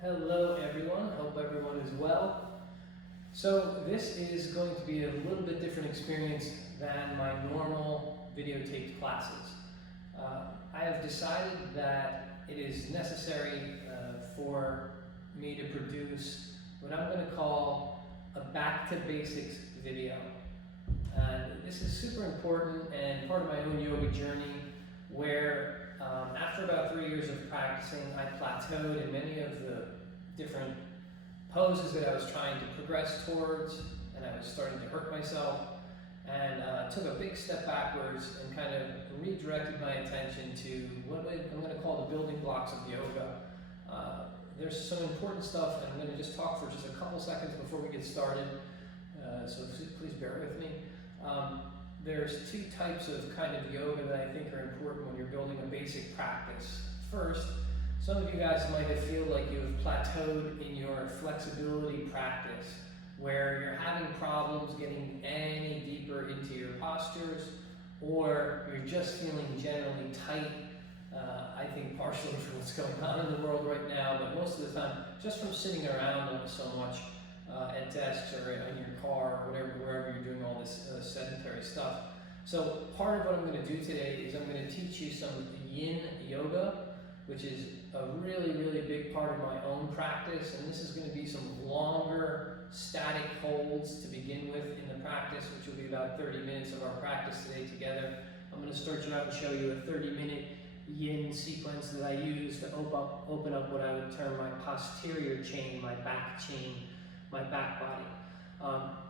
Hello everyone, hope everyone is well. So this is going to be a little bit different experience than my normal videotaped classes. I have decided that it is necessary for me to produce what I'm going to call a back to basics video. And this is super important and part of my own yoga journey where after about 3 years of practicing, I plateaued in many of the different poses that I was trying to progress towards, and I was starting to hurt myself, and took a big step backwards and kind of redirected my attention to what I'm going to call the building blocks of yoga. There's some important stuff, and I'm going to just talk for just a couple seconds before we get started, so please bear with me. There's two types of kind of yoga that I think are important when you're building a basic practice. First, some of you guys might feel like you've plateaued in your flexibility practice, where you're having problems getting any deeper into your postures, or you're just feeling generally tight. I think partially for what's going on in the world right now, but most of the time just from sitting around so much at desks or in your car or wherever you're doing all this sedentary stuff. So part of what I'm going to do today is I'm going to teach you some yin yoga, which is a really, really big part of my own practice, and this is going to be some longer static holds to begin with in the practice, which will be about 30 minutes of our practice today together. I'm going to start you out and show you a 30-minute yin sequence that I use to open up what I would term my posterior chain, my back chain, my back body.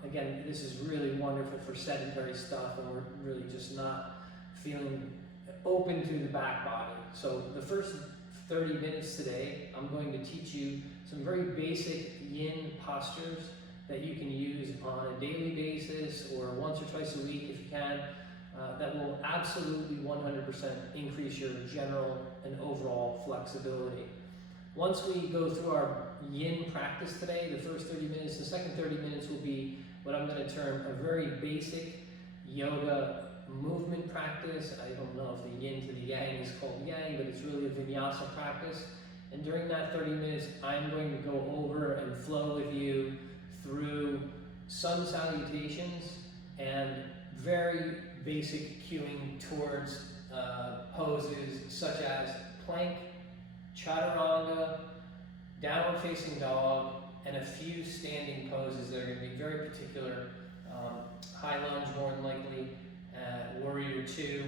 Again, this is really wonderful for sedentary stuff, and we're really just not feeling open through the back body. So the first 30 minutes today, I'm going to teach you some very basic yin postures that you can use on a daily basis or once or twice a week if you can, that will absolutely 100% increase your general and overall flexibility. Once we go through our yin practice today, the first 30 minutes, the second 30 minutes will be what I'm going to term a very basic yoga movement practice. I don't know if the yin to the yang is called yang, but it's really a vinyasa practice. And during that 30 minutes, I'm going to go over and flow with you through sun salutations and very basic cueing towards poses such as plank, chaturanga, downward facing dog, and a few standing poses that are going to be very particular. High lunge more than likely, warrior 2,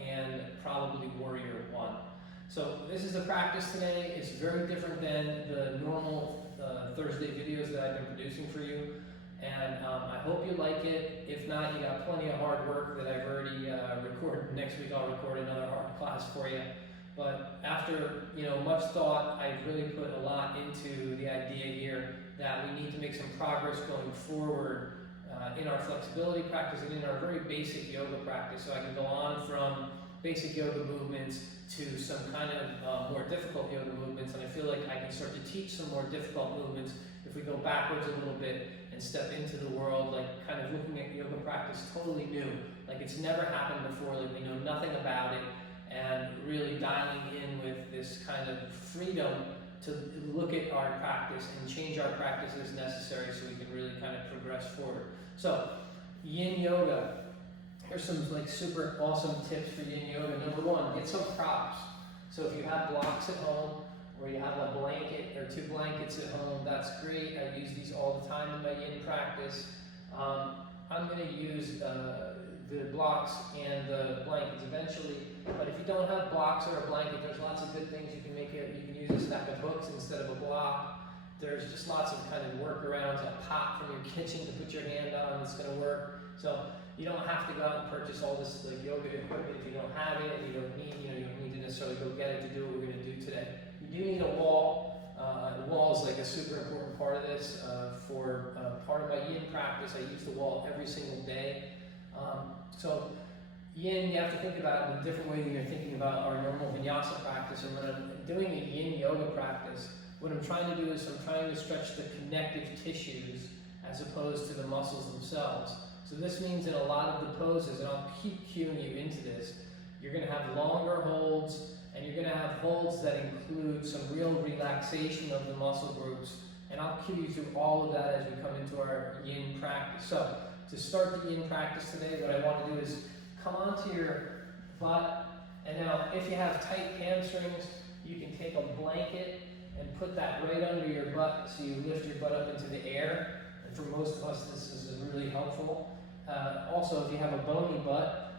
and probably warrior 1. So this is the practice today. It's very different than the normal Thursday videos that I've been producing for you. And I hope you like it. If not, you got plenty of hard work that I've already recorded. Next week I'll record another hard class for you. But after much thought, I've really put a lot into the idea here that we need to make some progress going forward in our flexibility practice and in our very basic yoga practice. So I can go on from basic yoga movements to some kind of more difficult yoga movements, and I feel like I can start to teach some more difficult movements if we go backwards a little bit and step into the world, like kind of looking at yoga practice totally new, like it's never happened before, like we know nothing about it, and really dialing in with this kind of freedom to look at our practice and change our practice as necessary so we can really kind of progress forward. So, yin yoga. Here's some like super awesome tips for yin yoga. Number one, get some props. So if you have blocks at home, or you have a blanket or 2 blankets at home, that's great. I use these all the time in my yin practice. I'm going to use the blocks and the blankets eventually, but if you don't have blocks or a blanket, there's lots of good things you can make it. You can use a stack of hooks instead of a block. There's just lots of kind of workarounds, a pot from your kitchen to put your hand on that's going to work. So you don't have to go out and purchase all this like yoga equipment if you don't have it. You don't need to necessarily go get it to do what we're going to do today. You do need a wall. The wall is like a super important part of this. For part of my yin practice, I use the wall every single day. So yin, you have to think about it in a different way than you're thinking about our normal vinyasa practice. And when I'm doing a yin yoga practice, what I'm trying to do is I'm trying to stretch the connective tissues as opposed to the muscles themselves. So this means in a lot of the poses, and I'll keep cueing you into this, you're going to have longer holds, and you're going to have holds that include some real relaxation of the muscle groups, and I'll cue you through all of that as we come into our yin practice. So, to start the yin practice today, what I want to do is come onto your butt, and now if you have tight hamstrings, you can take a blanket and put that right under your butt so you lift your butt up into the air. And for most of us, this is really helpful. Also, if you have a bony butt,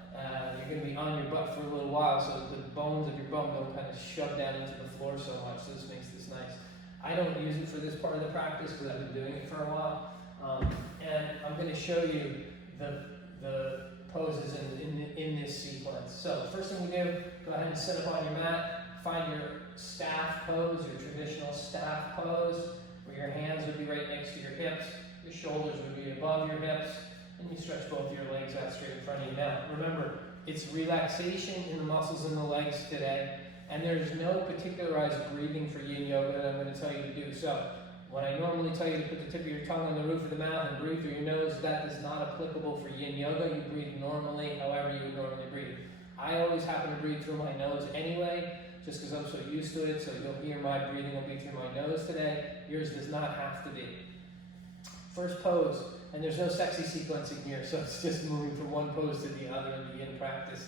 you're going to be on your butt for a little while, so the bones of your bum don't kind of shove down into the floor so much. So this makes this nice. I don't use it for this part of the practice because I've been doing it for a while. And I'm going to show you the poses in this sequence. So the first thing we do, go ahead and sit up on your mat, find your staff pose, your traditional staff pose, where your hands would be right next to your hips, your shoulders would be above your hips, and you stretch both your legs out straight in front of you. Now, remember, it's relaxation in the muscles in the legs today, and there's no particularized breathing for yin yoga that I'm going to tell you to do. So, when I normally tell you to put the tip of your tongue on the roof of the mouth and breathe through your nose, that is not applicable for yin yoga. You breathe normally, however you would normally breathe. I always happen to breathe through my nose anyway, just because I'm so used to it, so you'll hear my breathing will be through my nose today. Yours does not have to be. First pose, and there's no sexy sequencing here, so it's just moving from one pose to the other in the yin practice.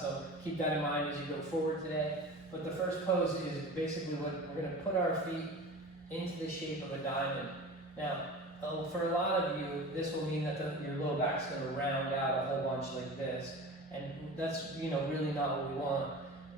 So keep that in mind as you go forward today. But the first pose is basically what we're going to put our feet into the shape of a diamond. Now, for a lot of you, this will mean that your low back's going to round out a whole bunch like this, and that's really not what we want.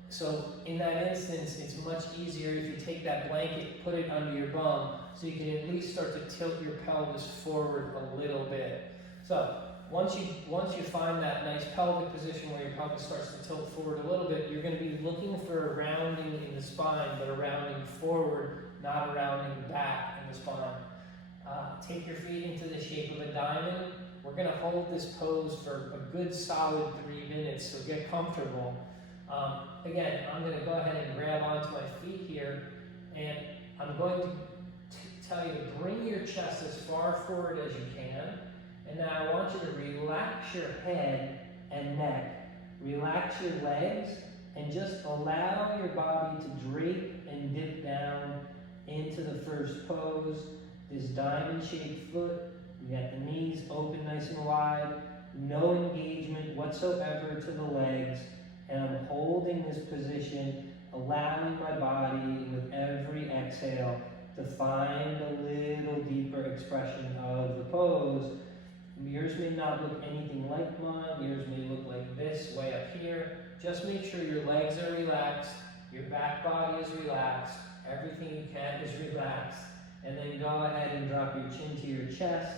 So in that instance, it's much easier if you take that blanket, put it under your bum, so you can at least start to tilt your pelvis forward a little bit. So once you find that nice pelvic position where your pelvis starts to tilt forward a little bit, you're going to be looking for a rounding in the spine, but a rounding forward, not a rounding back in the spine. Take your feet into the shape of a diamond. We're going to hold this pose for a good solid 3 minutes, so get comfortable. Again, I'm going to go ahead and grab onto my feet here, and I'm going to tell you to bring your chest as far forward as you can. And now I want you to relax your head and neck. Relax your legs, and just allow your body to drape and dip down into the first pose. This diamond-shaped foot. We got the knees open nice and wide. No engagement whatsoever to the legs. And I'm holding this position, allowing my body with every exhale to find a little deeper expression of the pose. Yours may not look anything like mine. Yours may look like this, way up here. Just make sure your legs are relaxed, your back body is relaxed, everything you can is relaxed. And then go ahead and drop your chin to your chest.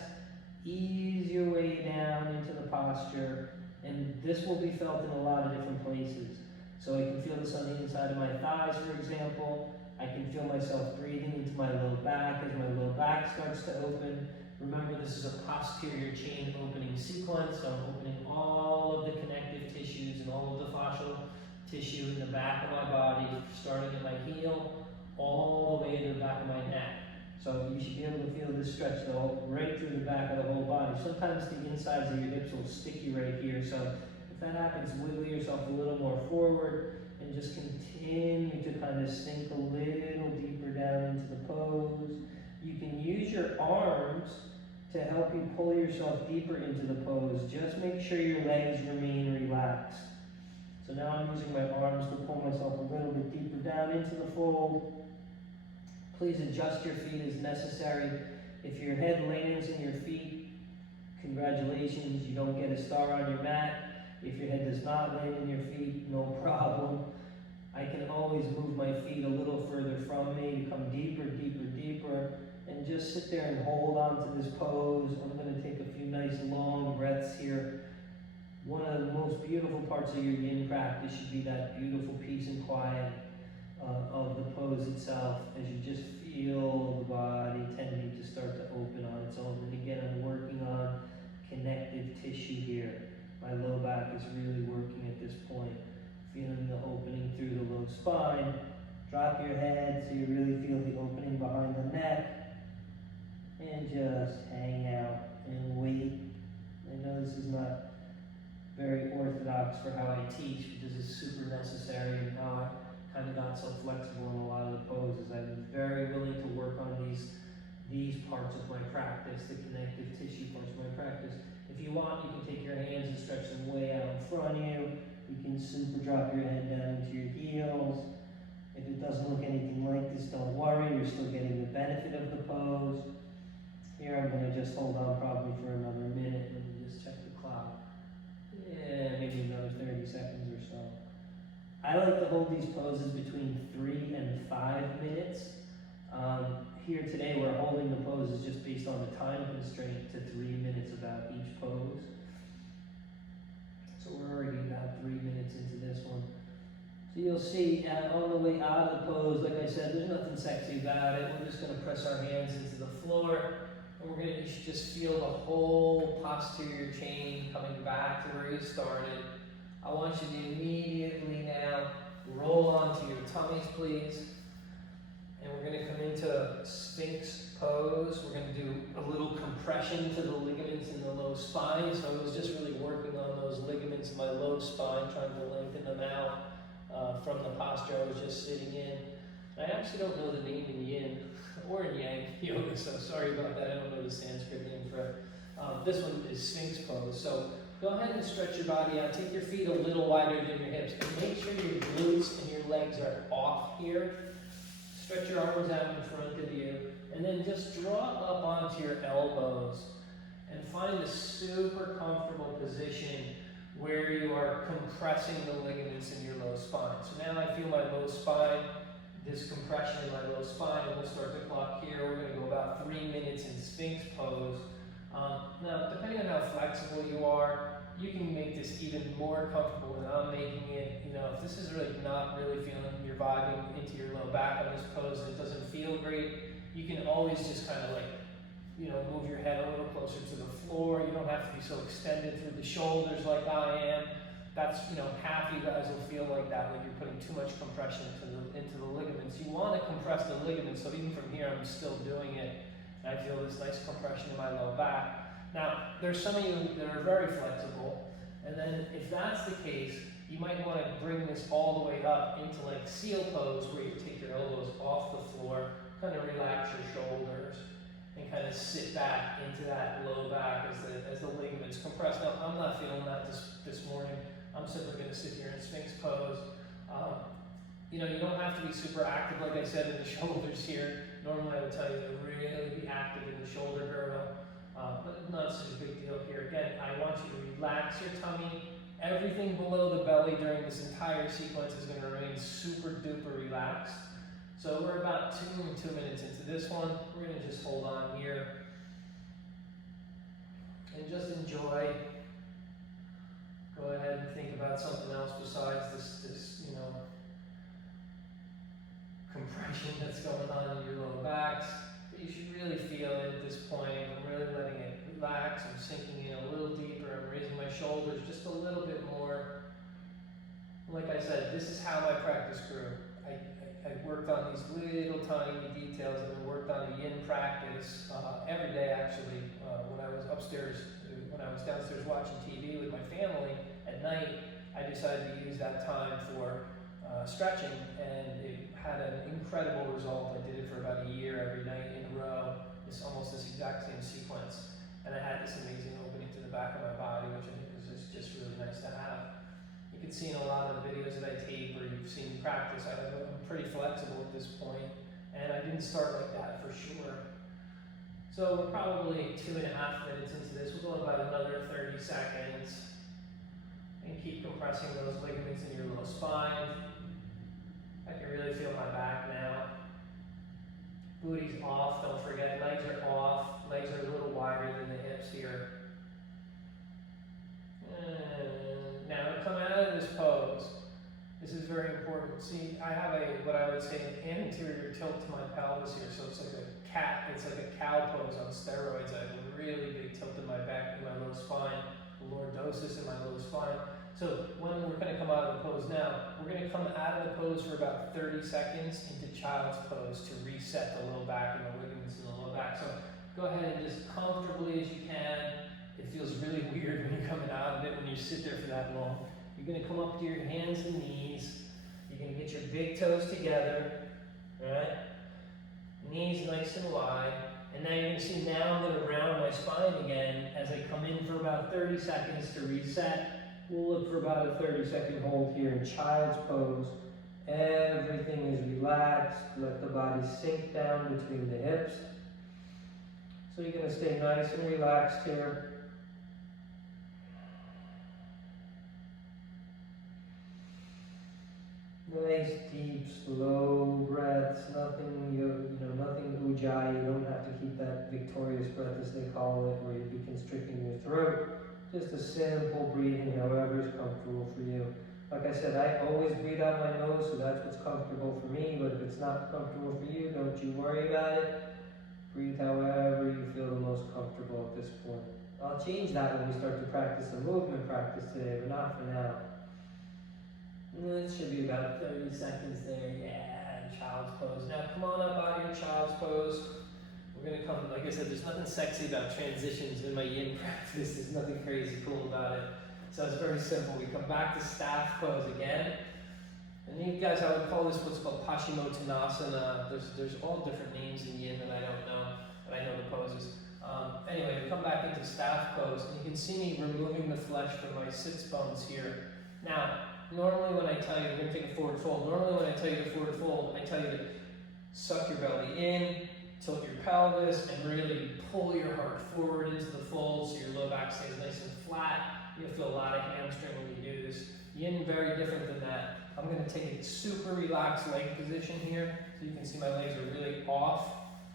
Ease your way down into the posture. And this will be felt in a lot of different places. So I can feel this on the inside of my thighs, for example. I can feel myself breathing into my low back as my low back starts to open. Remember, this is a posterior chain opening sequence, so I'm opening all of the connective tissues and all of the fascial tissue in the back of my body, starting at my heel, all the way to the back of my neck. So you should be able to feel this stretch right through the back of the whole body. Sometimes the insides of your hips will stick you right here. So if that happens, wiggle yourself a little more forward and just continue to kind of sink a little deeper down into the pose. You can use your arms to help you pull yourself deeper into the pose. Just make sure your legs remain relaxed. So now I'm using my arms to pull myself a little bit deeper down into the fold. Please adjust your feet as necessary. If your head lands in your feet, congratulations, you don't get a star on your mat. If your head does not land in your feet, no problem. I can always move my feet a little further from me to come deeper, deeper, deeper, and just sit there and hold on to this pose. I'm going to take a few nice long breaths here. One of the most beautiful parts of your yin practice should be that beautiful peace and quiet of the pose itself, as you just feel the body tending to start to open on its own. And again, I'm working on connective tissue here. My low back is really working at this point. Feeling the opening through the low spine. Drop your head so you really feel the opening behind the neck. And just hang out and wait. I know this is not very orthodox for how I teach, but this is super necessary and how I kind of got practice the connective tissue parts of my practice. If you want, you can take your hands and stretch them way out in front of you. You can super drop your head down into your heels. If it doesn't look anything like this, don't worry, you're still getting the benefit of the pose. Here I'm going to just hold on probably for another minute. Let me just check the clock. Yeah, maybe another 30 seconds or so. I like to hold these poses between 3 and 5 minutes. Here today we're holding the poses just based on the time constraint to 3 minutes about each pose. So we're already about 3 minutes into this one. So you'll see on the way out of the pose, like I said, there's nothing sexy about it. We're just going to press our hands into the floor. And you should just feel the whole posterior chain coming back to where you started. I want you to immediately now roll onto your tummies, please. And we're going to come into Sphinx pose. We're going to do a little compression to the ligaments in the low spine. So I was just really working on those ligaments in my low spine, trying to lengthen them out from the posture I was just sitting in. I actually don't know the name in Yin or in Yang yoga, so sorry about that. I don't know the Sanskrit name for it. This one is Sphinx pose. So go ahead and stretch your body out. Take your feet a little wider than your hips. And make sure your glutes and your legs are off here. Stretch your arms out in front of you. And then just draw up onto your elbows. And find a super comfortable position where you are compressing the ligaments in your low spine. So now I feel my low spine, this compression in my low spine, and we'll start the clock here. We're going to go about 3 minutes in Sphinx pose. Now, depending on how flexible you are, you can make this even more comfortable than I'm making it. You know, if this is really not really feeling you're vibing into your low back on this pose and it doesn't feel great, you can always just kind of like, you know, move your head a little closer to the floor. You don't have to be so extended through the shoulders like I am. That's, you know, half you guys will feel like that when you're putting too much compression into the ligaments. You want to compress the ligaments, so even from here I'm still doing it. And I feel this nice compression in my low back. Now, there's some of you that are very flexible, and then if that's the case, you might want to bring this all the way up into like seal pose, where you take your elbows off the floor, kind of relax your shoulders, and kind of sit back into that low back as the ligaments compress. Now, I'm not feeling that this morning. I'm simply going to sit here in Sphinx pose. You know, you don't have to be super active, like I said, in the shoulders here. Normally I would tell you to really be active in the shoulder girdle, but not such a big deal here. Again, I want you to relax your tummy. Everything below the belly during this entire sequence is going to remain super duper relaxed. So we're about 2 minutes into this one. We're going to just hold on here and just enjoy. Go ahead and think about something else besides this, you know, compression that's going on in your low backs. But you should really feel it at this point. I'm really letting it relax. I'm sinking in a little deeper. I'm raising my shoulders just a little bit more. Like I said, this is how my practice grew. I worked on these little tiny details, and I worked on the yin practice every day actually. When I was downstairs watching TV with my family at night, I decided to use that time for stretching, and it had an incredible result. I did it for about a year every night in a row. It's almost this exact same sequence, and I had this amazing opening to the back of my body, which I think was just really nice to have. You can see in a lot of the videos that I tape or you've seen me practice, I'm pretty flexible at this point, and I didn't start like that for sure. So we're probably 2.5 minutes into this. We'll go about another 30 seconds and keep compressing those ligaments in your low spine. I can really feel my back now. Booty's off, don't forget, legs are off. Legs are a little wider than the hips here. And now to come out of this pose, this is very important. See, I have what I would say an anterior tilt to my pelvis here, so it's like a cow pose on steroids. I have a really big tilt in my back, in my low spine, a lordosis in my low spine. So when we're going to come out of the pose now, we're going to come out of the pose for about 30 seconds into child's pose to reset the low back and the ligaments in the low back. So go ahead and just comfortably as you can. It feels really weird when you're coming out of it, when you sit there for that long. You're going to come up to your hands and knees. You're going to get your big toes together, all right? Knees nice and wide. And now you're going to see now I'm going to round my spine again as I come in for about 30 seconds to reset. We'll look for about a 30-second hold here in child's pose. Everything is relaxed. Let the body sink down between the hips. So you're going to stay nice and relaxed here. Nice, deep, slow breaths. Nothing, nothing ujjayi. You don't have to keep that victorious breath, as they call it, where you'd be constricting your throat. Just a simple breathing, however is comfortable for you. Like I said, I always breathe out my nose, so that's what's comfortable for me. But if it's not comfortable for you, don't you worry about it. Breathe however you feel the most comfortable at this point. I'll change that when we start to practice the movement practice today, but not for now. It should be about 30 seconds there. Yeah, child's pose. Now come on up out of your child's pose. We're going to come, like I said, there's nothing sexy about transitions in my yin practice. There's nothing crazy cool about it. So it's very simple. We come back to staff pose again. And you guys, I would call this what's called Paschimottanasana. There's all different names in yin that I don't know, but I know the poses. Anyway, we come back into staff pose, and you can see me removing the flesh from my sits bones here. Now, normally when I tell you, we're going to take a forward fold. Normally when I tell you to forward fold, I tell you to suck your belly in, tilt your pelvis, and really pull your heart forward into the fold so your low back stays nice and flat. You'll feel a lot of hamstring when you do this. Yin, very different than that. I'm going to take a super relaxed leg position here, so you can see my legs are really off,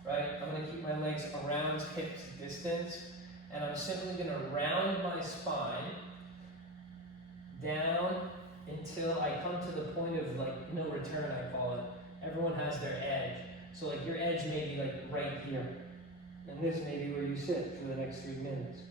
right? I'm going to keep my legs around hips distance, and I'm simply going to round my spine down until I come to the point of like no return, I call it. Everyone has their edge. So like your edge may be like right here, and this may be where you sit for the next 3 minutes.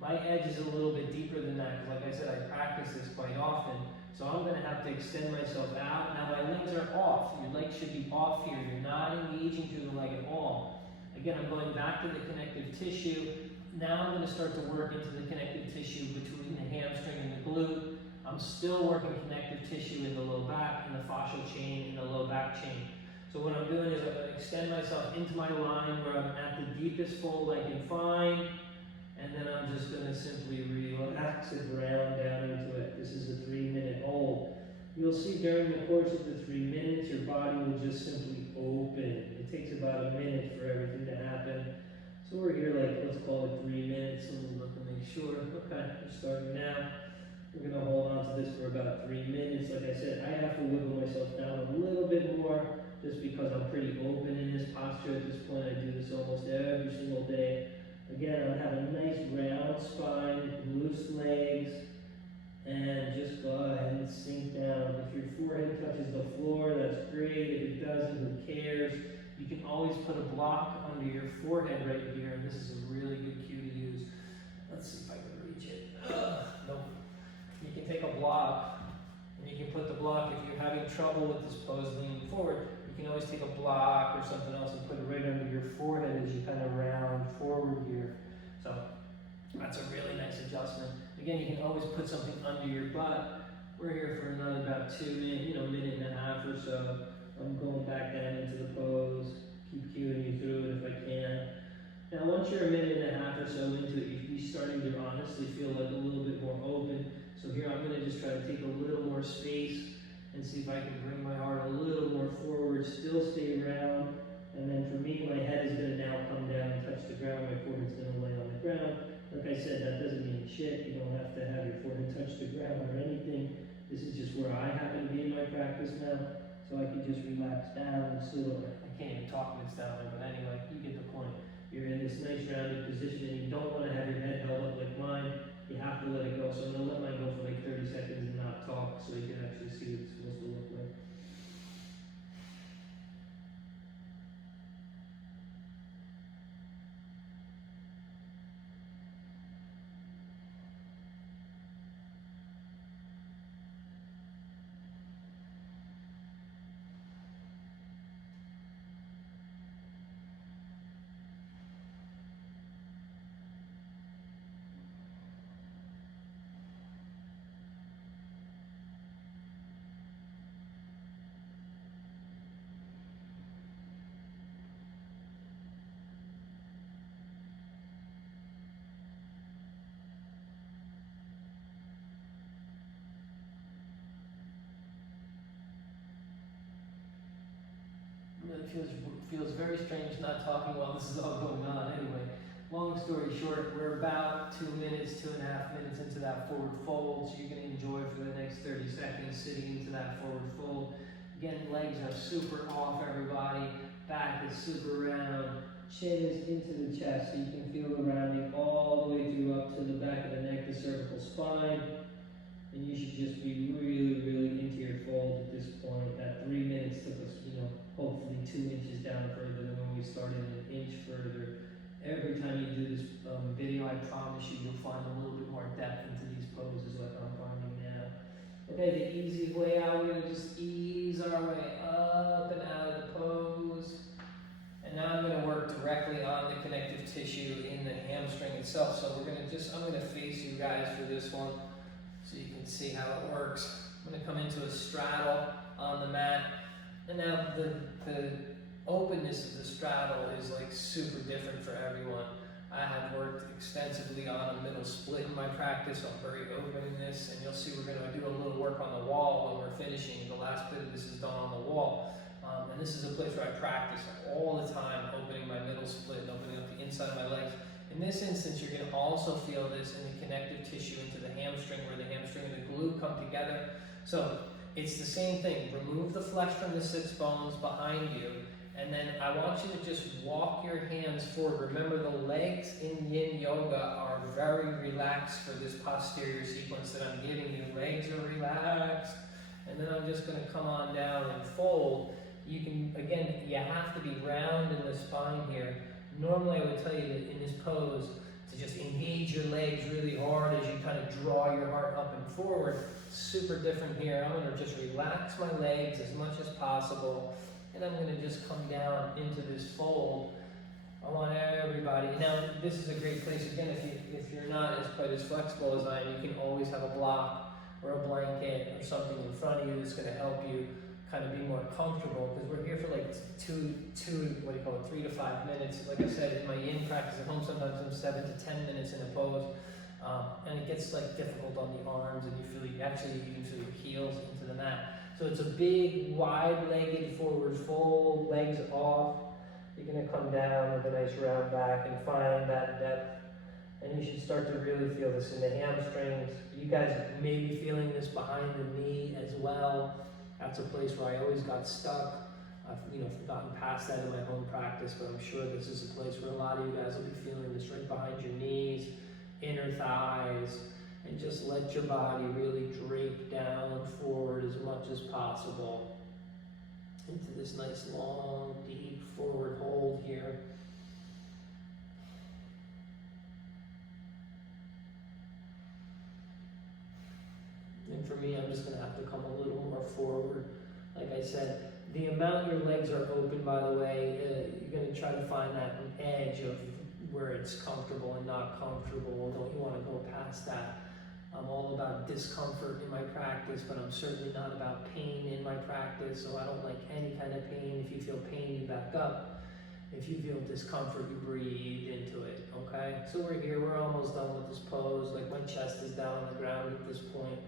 My edge is a little bit deeper than that, because like I said, I practice this quite often. So I'm going to have to extend myself out. Now my legs are off. Your legs should be off here. You're not engaging through the leg at all. Again, I'm going back to the connective tissue. Now I'm going to start to work into the connective tissue between the hamstring and the glute. I'm still working connective tissue in the low back, in the fascial chain, in the low back chain. So what I'm doing is I'm going to extend myself into my line where I'm at the deepest fold I can find. And then I'm just going to simply relax and round down into it. This is a 3-minute hold. You'll see during the course of the 3 minutes, your body will just simply open. It takes about a minute for everything to happen. So we're here like, let's call it 3 minutes. Let me look and make sure. Okay, we're starting now. We're going to hold on to this for about 3 minutes. Like I said, I have to wiggle myself down a little bit more just because I'm pretty open in this posture at this point. I do this almost every single day. Again, I have a nice round spine, loose legs, and just go ahead and sink down. If your forehead touches the floor, that's great. If it doesn't, who cares? You can always put a block under your forehead right here. This is a really good cue to use. Let's see if I can reach it. Nope. You can take a block, and you can put the block, if you're having trouble with this pose leaning forward, you can always take a block or something else and put it right under your forehead as you kind of round forward here. So that's a really nice adjustment. Again, you can always put something under your butt. We're here for another about 2 minutes, minute and a half or so. I'm going back down into the pose, keep cueing you through it if I can. Now, once you're a minute and a half or so into it, you'll be starting to honestly feel like a little bit more open. So here I'm going to just try to take a little more space and see if I can bring my heart a little more forward, still stay round. And then for me, my head is going to now come down and touch the ground. My forehead's going to lay on the ground. Like I said, that doesn't mean shit. You don't have to have your forehead touch the ground or anything. This is just where I happen to be in my practice now. So I can just relax down and still, I can't even talk this down there, but anyway, you get the point. You're in this nice rounded position and you don't want to have your head held up like mine. You have to let it go. So I'm going to let mine go for like 30 seconds and not talk so you can actually see what it's supposed to look like. It feels very strange not talking while this is all going on. Anyway, long story short, we're about 2 minutes, 2.5 minutes into that forward fold. So you can enjoy for the next 30 seconds sitting into that forward fold. Again, legs are super off, everybody. Back is super round. Chin is into the chest, so you can feel the rounding all the way through up to the back of the neck, the cervical spine. And you should just be really, really into your fold at this point. That 3 minutes took us, hopefully 2 inches down further than when we started, an inch further. Every time you do this video, I promise you'll find a little bit more depth into these poses like I'm finding now. Okay, the easy way out, we're gonna just ease our way up and out of the pose. And now I'm gonna work directly on the connective tissue in the hamstring itself. So I'm gonna face you guys for this one so you can see how it works. I'm gonna come into a straddle on the mat. And now the openness of the straddle is like super different for everyone. I have worked extensively on a middle split in my practice. I'm very open in this, and you'll see we're gonna do a little work on the wall when we're finishing. The last bit of this is done on the wall. And this is a place where I practice all the time, opening my middle split and opening up the inside of my legs. In this instance, you're gonna also feel this in the connective tissue into the hamstring, where the hamstring and the glute come together. So it's the same thing. Remove the flesh from the sits bones behind you, and then I want you to just walk your hands forward. Remember, the legs in yin yoga are very relaxed for this posterior sequence that I'm giving you. Legs are relaxed. And then I'm just gonna come on down and fold. You can, again, you have to be round in the spine here. Normally I would tell you that in this pose to just engage your legs really hard as you kind of draw your heart up and forward. Super different here. I'm gonna just relax my legs as much as possible, and I'm gonna just come down into this fold. I want everybody, now this is a great place, again, if you're not quite as flexible as I am, you can always have a block or a blanket or something in front of you that's gonna help you kind of be more comfortable, because we're here for like 3 to 5 minutes. Like I said, in my yin practice at home, sometimes I'm 7 to 10 minutes in a pose, and it gets like difficult on the arms, and you actually even feel your heels into the mat. So it's a big, wide-legged forward fold, legs off. You're gonna come down with a nice round back and find that depth. And you should start to really feel this in the hamstrings. You guys may be feeling this behind the knee as well. That's a place where I always got stuck. I've gotten past that in my own practice, but I'm sure this is a place where a lot of you guys will be feeling this right behind your knees, inner thighs, and just let your body really drape down forward as much as possible into this nice, long, deep forward hold here. And for me, I'm just gonna have to come a little more forward. Like I said, the amount your legs are open, by the way, you're gonna try to find that edge of where it's comfortable and not comfortable. Don't you wanna go past that? I'm all about discomfort in my practice, but I'm certainly not about pain in my practice, so I don't like any kind of pain. If you feel pain, you back up. If you feel discomfort, you breathe into it, okay? So we're here, we're almost done with this pose. Like, my chest is down on the ground at this point.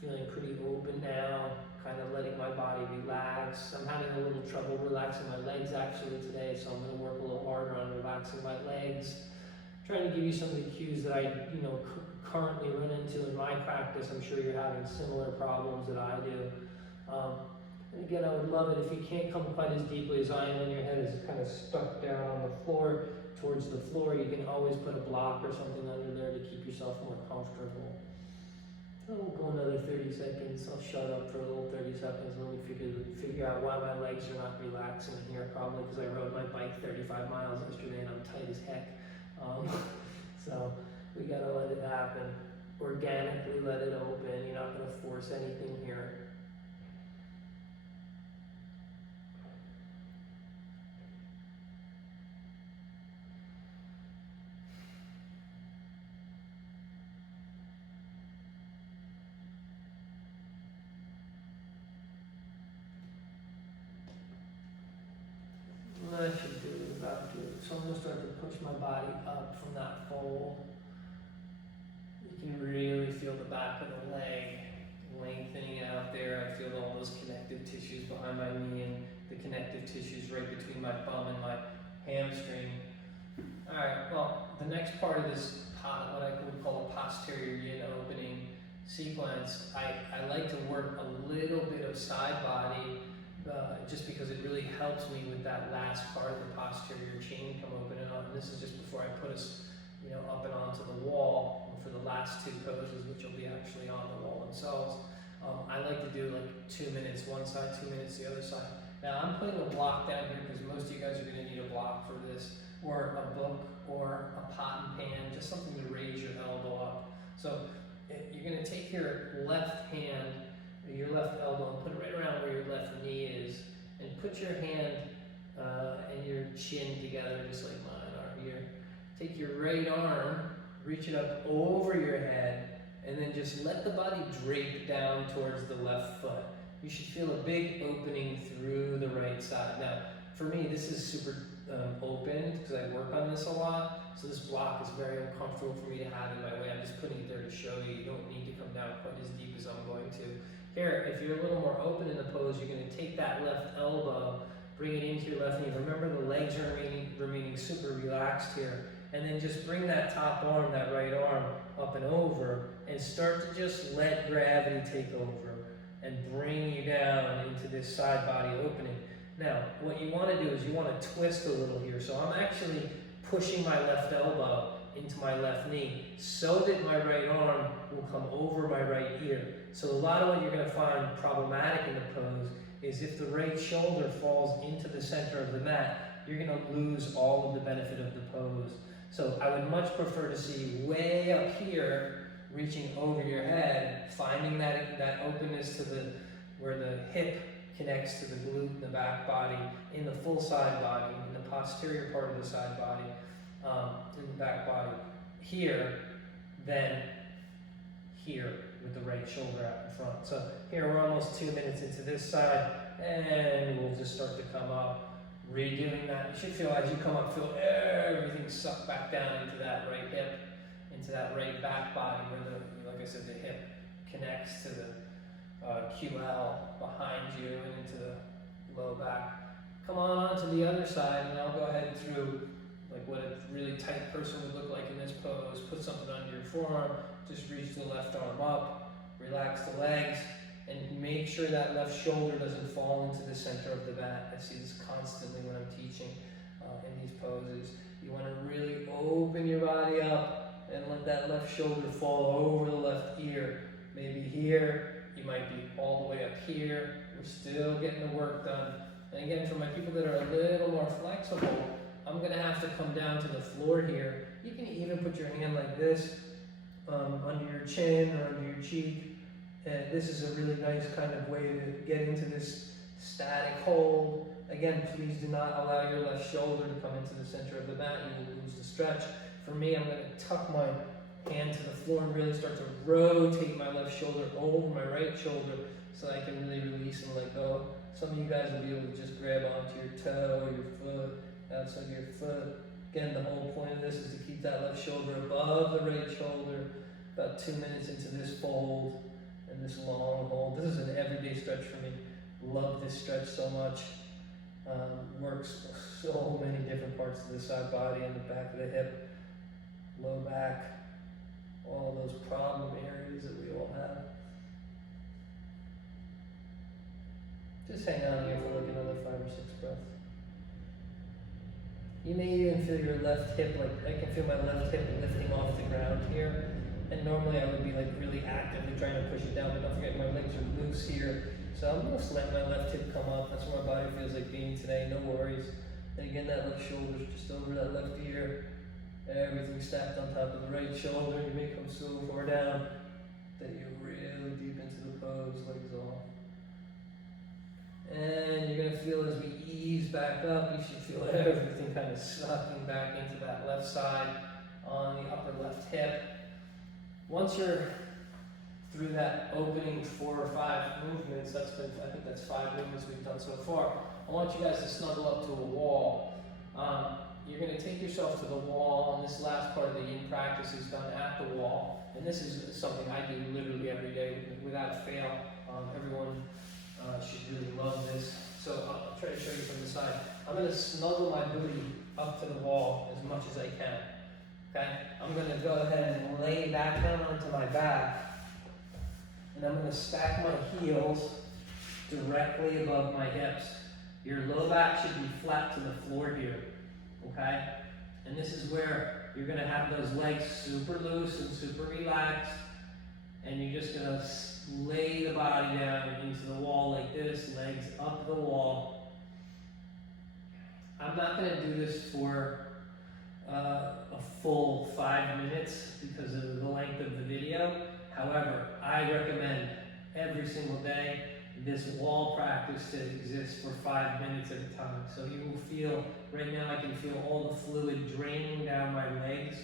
Feeling pretty open now, kind of letting my body relax. I'm having a little trouble relaxing my legs actually today, so I'm gonna work a little harder on relaxing my legs. Trying to give you some of the cues that I, currently run into in my practice. I'm sure you're having similar problems that I do. And again, I would love it if you can't come quite as deeply as I am and your head is kind of stuck down on the floor, towards the floor. You can always put a block or something under there to keep yourself more comfortable. I'll go another 30 seconds. I'll shut up for a little 30 seconds. Let me figure out why my legs are not relaxing here. Probably because I rode my bike 35 miles yesterday and I'm tight as heck. So we gotta let it happen. Organically let it open. You're not gonna force anything here. I should do it about to. So I'm going to start to push my body up from that fold. You can really feel the back of the leg lengthening out there. I feel all those connective tissues behind my knee and the connective tissues right between my bum and my hamstring. All right, well, the next part of this, what I would call a posterior yin opening sequence, I like to work a little bit of side body, just because it really helps me with that last part of the posterior chain come open and up. And this is just before I put us, up and onto the wall for the last two poses, which will be actually on the wall themselves. I like to do like 2 minutes one side, 2 minutes the other side. Now I'm putting a block down here because most of you guys are going to need a block for this, or a book, or a pot and pan, just something to raise your elbow up. So you're going to take your left hand, your left elbow, and put it right around where your left knee is, and put your hand and your chin together just like mine are here. Take your right arm, reach it up over your head, and then just let the body drape down towards the left foot. You should feel a big opening through the right side. Now, for me, this is super open because I work on this a lot, so this block is very uncomfortable for me to have in my way. I'm just putting it there to show you. You don't need to come down quite as deep as I'm going to. Here, if you're a little more open in the pose, you're going to take that left elbow, bring it into your left knee. Remember, the legs are remaining super relaxed here. And then just bring that top arm, that right arm, up and over, and start to just let gravity take over and bring you down into this side body opening. Now, what you want to do is you want to twist a little here. So I'm actually pushing my left elbow into my left knee so that my right arm will come over my right ear. So a lot of what you're going to find problematic in the pose is if the right shoulder falls into the center of the mat, you're going to lose all of the benefit of the pose. So I would much prefer to see you way up here, reaching over your head, finding that openness to where the hip connects to the glute in the back body, in the full side body, in the posterior part of the side body, in the back body. Here, then here with the right shoulder out in front. So here we're almost 2 minutes into this side, and we'll just start to come up. Redoing that, you should feel as you come up, feel everything suck back down into that right hip, into that right back body where like I said, the hip connects to the QL behind you and into the low back. Come on to the other side, and I'll go ahead through like what a really tight person would look like in this pose. Put something under your forearm, just reach the left arm up, relax the legs, and make sure that left shoulder doesn't fall into the center of the mat. I see this constantly when I'm teaching in these poses. You want to really open your body up and let that left shoulder fall over the left ear. Maybe here, you might be all the way up here. We're still getting the work done. And again, for my people that are a little more flexible, I'm going to have to come down to the floor here. You can even put your hand like this under your chin or under your cheek. And this is a really nice kind of way to get into this static hold. Again, please do not allow your left shoulder to come into the center of the mat. You will lose the stretch. For me, I'm going to tuck my hand to the floor and really start to rotate my left shoulder over my right shoulder so I can really release and let go. Some of you guys will be able to just grab onto your toe or your foot, outside your foot. Again, the whole point of this is to keep that left shoulder above the right shoulder. About 2 minutes into this fold. And this long hold. This is an everyday stretch for me. Love this stretch so much. Works so many different parts of the side body and the back of the hip, low back, all those problem areas that we all have. Just hang on here for like another 5 or 6 breaths. You may even feel your left hip, like I can feel my left hip lifting off the ground here. And normally I would be like really actively trying to push it down, but don't forget my legs are loose here. So I'm just letting my left hip come up. That's where my body feels like being today, no worries. And again, that left shoulder is just over that left ear. Everything stacked on top of the right shoulder. You may come so far down that you're really deep into the pose, legs off. And you're gonna feel as we ease back up, you should feel everything kind of sucking back into that left side on the upper left hip. Once you're through that opening 4 or 5 movements, I think that's 5 movements we've done so far. I want you guys to snuggle up to a wall. You're going to take yourself to the wall, and this last part of the yin practice is done at the wall. And this is something I do literally every day without fail. Everyone should really love this. So I'll try to side. I'm going to snuggle my booty up to the wall as much as I can. Okay? I'm going to go ahead and lay back down onto my back. And I'm going to stack my heels directly above my hips. Your low back should be flat to the floor here. Okay? And this is where you're going to have those legs super loose and super relaxed. And you're just going to lay the body down into the wall like this, legs up the wall. I'm not going to do this for a full 5 minutes because of the length of the video. However, I recommend every single day this wall practice to exist for 5 minutes at a time. So you will feel, right now I can feel all the fluid draining down my legs.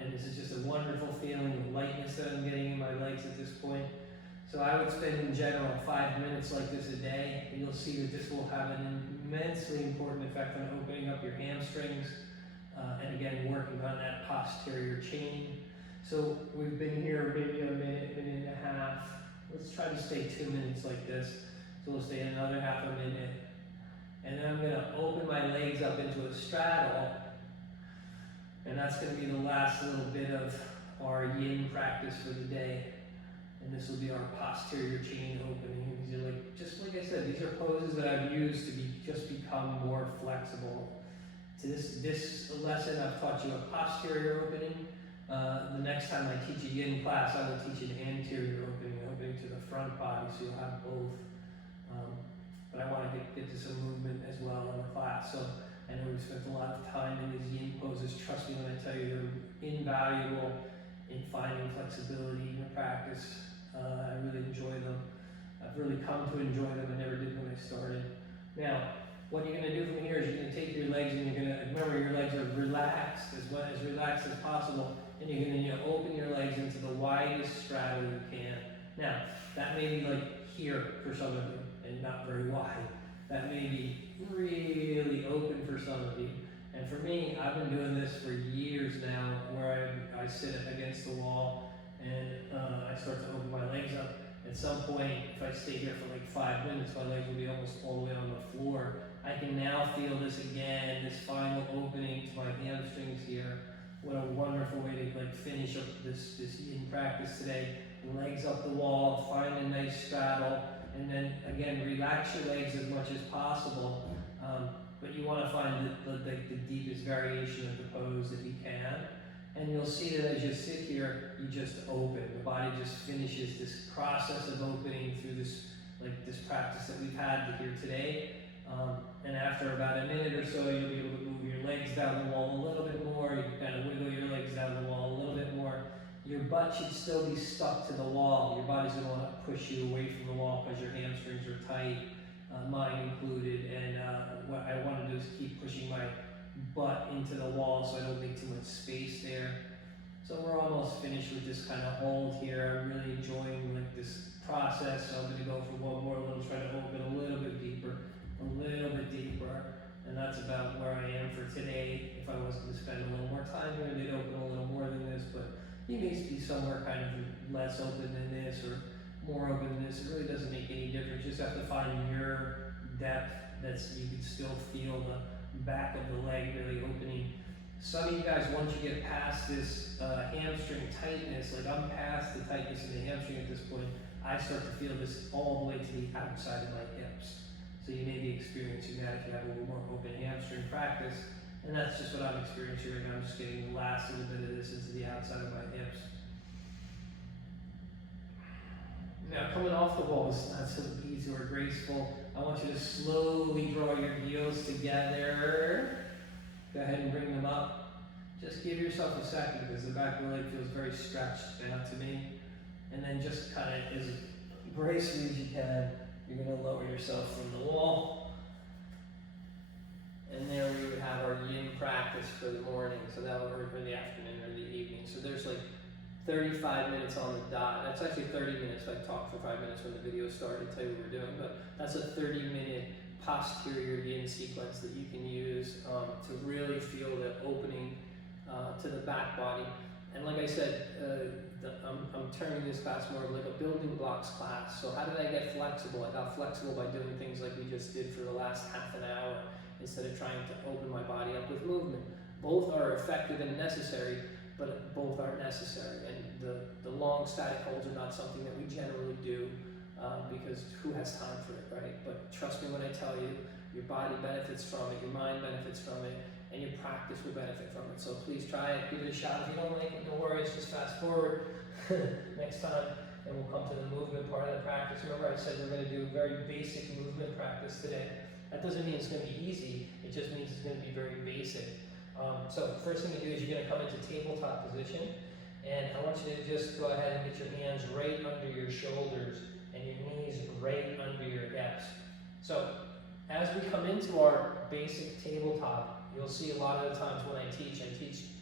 And this is just a wonderful feeling of lightness that I'm getting in my legs at this point. So I would spend in general 5 minutes like this a day, and you'll see that this will have an immensely important effect on opening up your hamstrings, and again, working on that posterior chain. So we've been here maybe a minute, minute and a half. Let's try to stay 2 minutes like this. So we'll stay another half a minute. And then I'm gonna open my legs up into a straddle. And that's gonna be the last little bit of our yin practice for the day. And this will be our posterior chain opening. These are just like I said, these are poses that I've used to just become more flexible. To this lesson, I've taught you a posterior opening. The next time I teach a yin class, I will teach an anterior opening to the front body, so you'll have both. But I want to get to some movement as well in the class. So I know we've spent a lot of time in these yin poses. Trust me when I tell you they're invaluable in finding flexibility in your practice. I really enjoy them. I've really come to enjoy them. I never did when I started. Now, what you're going to do from here is you're going to take your legs and you're going to, remember your legs are relaxed, as relaxed as possible, and you're going to open your legs into the widest straddle you can. Now, that may be like here for some of you, and not very wide. That may be really open for some of you. And for me, I've been doing this for years now, where I sit against the wall, and I start to open my legs up. At some point, if I stay here for like 5 minutes, my legs will be almost all the way on the floor. I can now feel this again, this final opening to my hamstrings here. What a wonderful way to finish up this yin practice today. Legs up the wall, find a nice straddle, and then again, relax your legs as much as possible. But you want to find the deepest variation of the pose that you can. And you'll see that as you sit here, you just open. The body just finishes this process of opening through this practice that we've had here today. And after about a minute or so, you'll be able to move your legs down the wall a little bit more. You can kind of wiggle your legs down the wall a little bit more. Your butt should still be stuck to the wall. Your body's going to want to push you away from the wall because your hamstrings are tight, mine included. And what I want to do is keep pushing my butt into the wall so I don't make too much space there. So we're almost finished with this kind of hold here. I'm really enjoying this process. So I'm going to go for one more little, try to open a little bit deeper. And that's about where I am for today. If I was going to spend a little more time here, they'd open a little more than this, but you may be somewhere kind of less open than this or more open than this. It really doesn't make any difference. You just have to find your depth you can still feel the back of the leg really opening. Some of you guys, once you get past this hamstring tightness, I'm past the tightness in the hamstring at this point, I start to feel this all the way to the outside of my hips. So you may be experiencing that if you have a little more open hamstring practice. And that's just what I'm experiencing right now. I'm just getting the last little bit of this into the outside of my hips. Now, coming off the wall is not so easy or graceful. I want you to slowly draw your heels together. Go ahead and bring them up. Just give yourself a second because the back of the leg feels very stretched out to me. And then just kind of as gracefully as you can, you're going to lower yourself from the wall. And there we would have our yin practice for the morning. So that would work for the afternoon or the evening. So there's 35 minutes on the dot. That's actually 30 minutes. I talked for 5 minutes when the video started to tell you what we're doing. But that's a 30-minute posterior yin sequence that you can use to really feel the opening to the back body. And like I said, I'm turning this class more of like a building blocks class. So how did I get flexible? I got flexible by doing things like we just did for the last half an hour instead of trying to open my body up with movement. Both are effective and necessary, but both aren't necessary. And the long static holds are not something that we generally do because who has time for it, right? But trust me when I tell you, your body benefits from it, your mind benefits from it, and your practice will benefit from it. So please try it, give it a shot. If you don't like it, no worries, just fast forward next time, and we'll come to the movement part of the practice. Remember I said we're going to do very basic movement practice today. That doesn't mean it's going to be easy, it just means it's going to be very basic. So first thing you do is you're going to come into tabletop position, and I want you to just go ahead and get your hands right under your shoulders and your knees right under your hips. So as we come into our basic tabletop, you'll see a lot of the times when I teach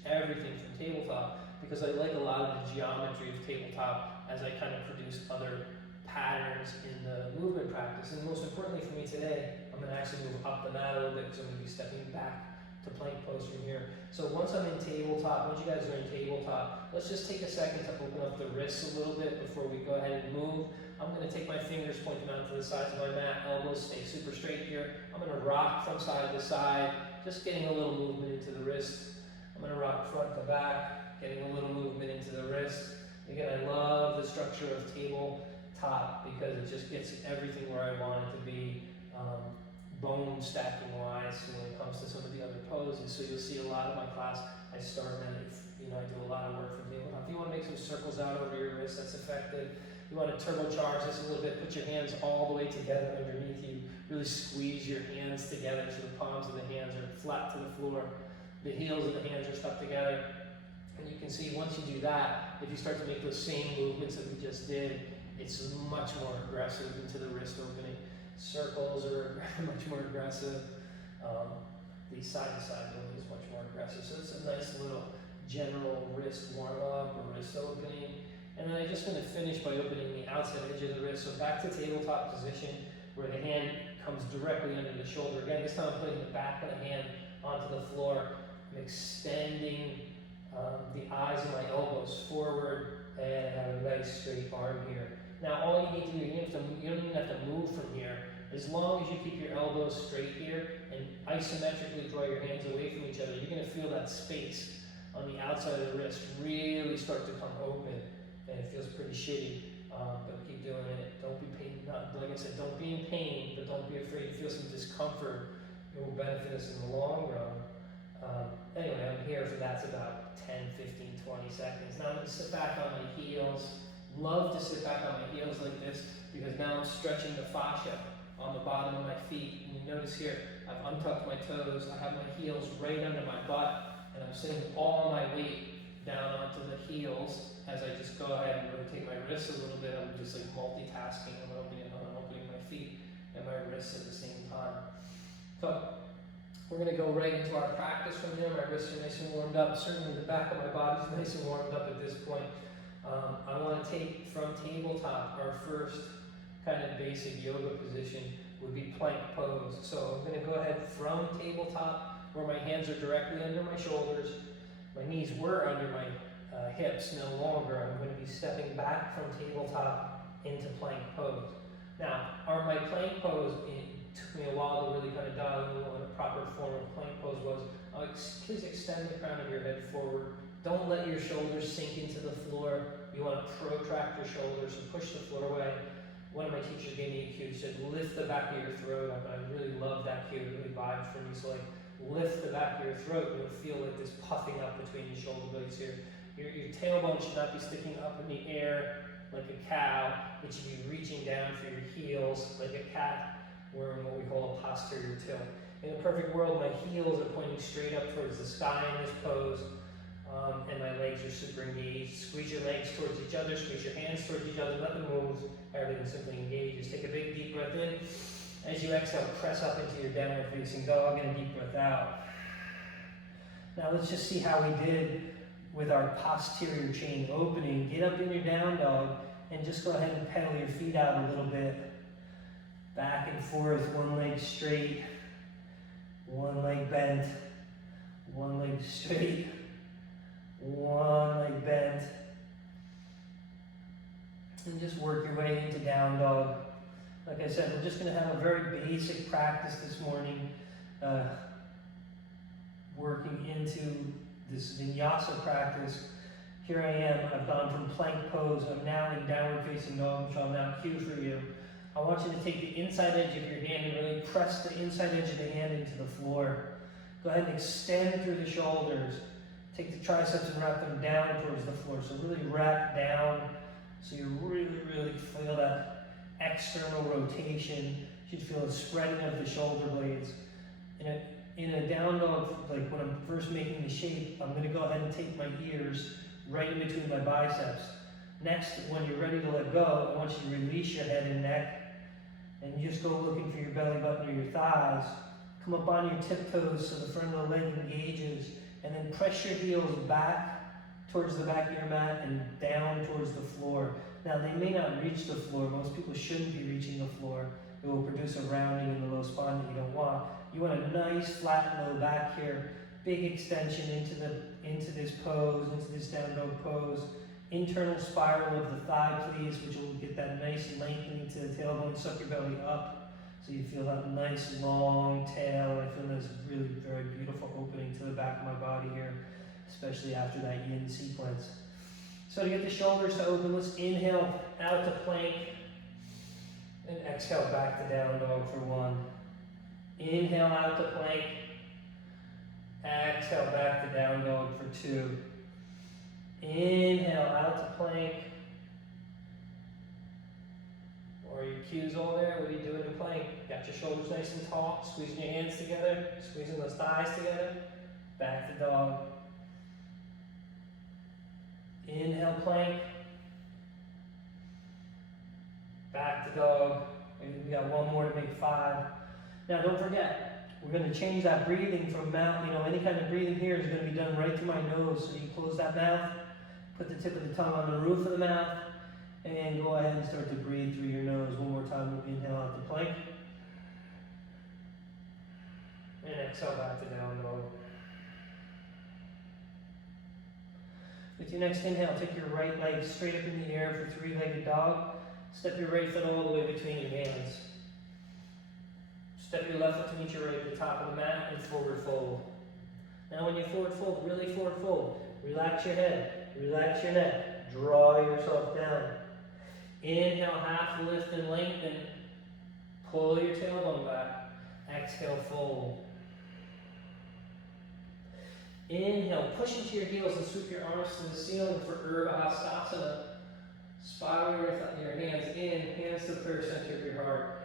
everything from tabletop because I like a lot of the geometry of tabletop as I kind of produce other patterns in the movement practice. And most importantly for me today, I'm going to actually move up the mat a little bit because I'm going to be stepping back to plank pose from here. So once I'm in tabletop, once you guys are in tabletop, let's just take a second to open up the wrists a little bit before we go ahead and move. I'm going to take my fingers pointing out to the sides of my mat, elbows stay super straight here. I'm going to rock from side to side, just getting a little movement into the wrist. I'm going to rock front to back, getting a little movement into the wrist. Again, I love the structure of tabletop because it just gets everything where I want it to be. Bone stacking wise when it comes to some of the other poses. So you'll see a lot of my class, I start and I do a lot of work from tabletop. If you want to make some circles out over your wrist, that's effective. You want to turbocharge this a little bit, put your hands all the way together underneath you. Really squeeze your hands together so the palms of the hands are flat to the floor. The heels of the hands are stuck together. And you can see once you do that, if you start to make those same movements that we just did, it's much more aggressive into the wrist opening. Circles are much more aggressive. The side-to-side movement is much more aggressive. So it's a nice little general wrist warm-up or wrist opening. And then I just want to finish by opening the outside edge of the wrist. So back to tabletop position where the hand comes directly under the shoulder. Again, this time I'm putting the back of the hand onto the floor. I'm extending the eyes of my elbows forward and I have a nice straight arm here. Now all you need to do, you don't even have to move from here. As long as you keep your elbows straight here and isometrically draw your hands away from each other, you're going to feel that space on the outside of the wrist really start to come open, and it feels pretty shitty, but keep doing it. Don't be like I said, don't be in pain, but don't be afraid to feel some discomfort. It will benefit us in the long run. Anyway, I'm here for that's about 10, 15, 20 seconds. Now I'm going to sit back on my heels. Love to sit back on my heels like this because now I'm stretching the fascia on the bottom of my feet. And you notice here, I've untucked my toes, I have my heels right under my butt, and I'm sending all my weight down onto the heels as I just go ahead and rotate my wrists a little bit. I'm just like multitasking. I'm opening my feet and my wrists at the same time. So we're going to go right into our practice from here. My wrists are nice and warmed up. Certainly the back of my body is nice and warmed up at this point. I want to take from tabletop, our first kind of basic yoga position would be plank pose. So I'm going to go ahead from tabletop where my hands are directly under my shoulders. My knees were under my hips, no longer. I'm going to be stepping back from tabletop into plank pose. Now, my plank pose, it took me a while to really kind of dial in what a proper form of plank pose was. Please extend the crown of your head forward. Don't let your shoulders sink into the floor. You want to protract your shoulders and push the floor away. One of my teachers gave me a cue. He said, lift the back of your throat up. I really love that cue. It really vibed for me. So like, lift the back of your throat. You'll feel like this puffing up between your shoulder blades here. Your tailbone should not be sticking up in the air like a cow. It should be reaching down for your heels like a cat. We're in what we call a posterior tilt. In a perfect world, my heels are pointing straight up towards the sky in this pose. And my legs are super engaged. Squeeze your legs towards each other, squeeze your hands towards each other, nothing moves, everything simply engages. Take a big deep breath in. As you exhale, press up into your downward facing dog and a deep breath out. Now let's just see how we did with our posterior chain opening. Get up in your down dog and just go ahead and pedal your feet out a little bit. Back and forth, one leg straight, one leg bent, one leg straight, One leg bent. And just work your way into down dog. Like I said, we're just going to have a very basic practice this morning, working into this vinyasa practice. Here I am, I've gone from plank pose, I'm now in downward facing dog, which I'll now cue for you. I want you to take the inside edge of your hand and really press the inside edge of the hand into the floor. Go ahead and extend through the shoulders. Take the triceps and wrap them down towards the floor. So really wrap down so you really feel that external rotation. You should feel a spreading of the shoulder blades. In a down dog, like when I'm first making the shape, I'm going to go ahead and take my ears right in between my biceps. Next, when you're ready to let go, I want you to release your head and neck, and you just go looking for your belly button or your thighs. Come up on your tiptoes so the front of the leg engages, and then press your heels back towards the back of your mat and down towards the floor. Now, they may not reach the floor. Most people shouldn't be reaching the floor. It will produce a rounding in the low spine that you don't want. You want a nice flat low back here. Big extension into this pose, into this down dog pose. Internal spiral of the thigh, please, which will get that nice lengthening to the tailbone. Suck your belly up so you feel that nice long tail. I feel this really very beautiful opening to the back of my body here, especially after that yin sequence. So to get the shoulders to open, let's inhale out to plank and exhale back to down dog for one. Inhale out to plank. Exhale back to down dog for two. Inhale out to plank. Or your cues all there. What are you doing in plank? Got your shoulders nice and tall. Squeezing your hands together. Squeezing those thighs together. Back to dog. Inhale plank. Back to dog. Maybe we got one more to make 5. Now don't forget, we're going to change that breathing from mouth. Any kind of breathing here is going to be done right through my nose. So you close that mouth, put the tip of the tongue on the roof of the mouth, and go ahead and start to breathe through your nose. One more time, inhale out the plank. And exhale back to down dog. With your next inhale, take your right leg straight up in the air for 3-legged dog. Step your right foot all the way between your hands. Step your left foot to meet your right at the top of the mat and forward fold. Now when you forward fold, really forward fold. Relax your head, relax your neck, draw yourself down. Inhale, half lift and lengthen. Pull your tailbone back. Exhale, fold. Inhale, push into your heels and sweep your arms to the ceiling for Urdhva Hastasana. Spiral your hands in, hands to the third center of your heart.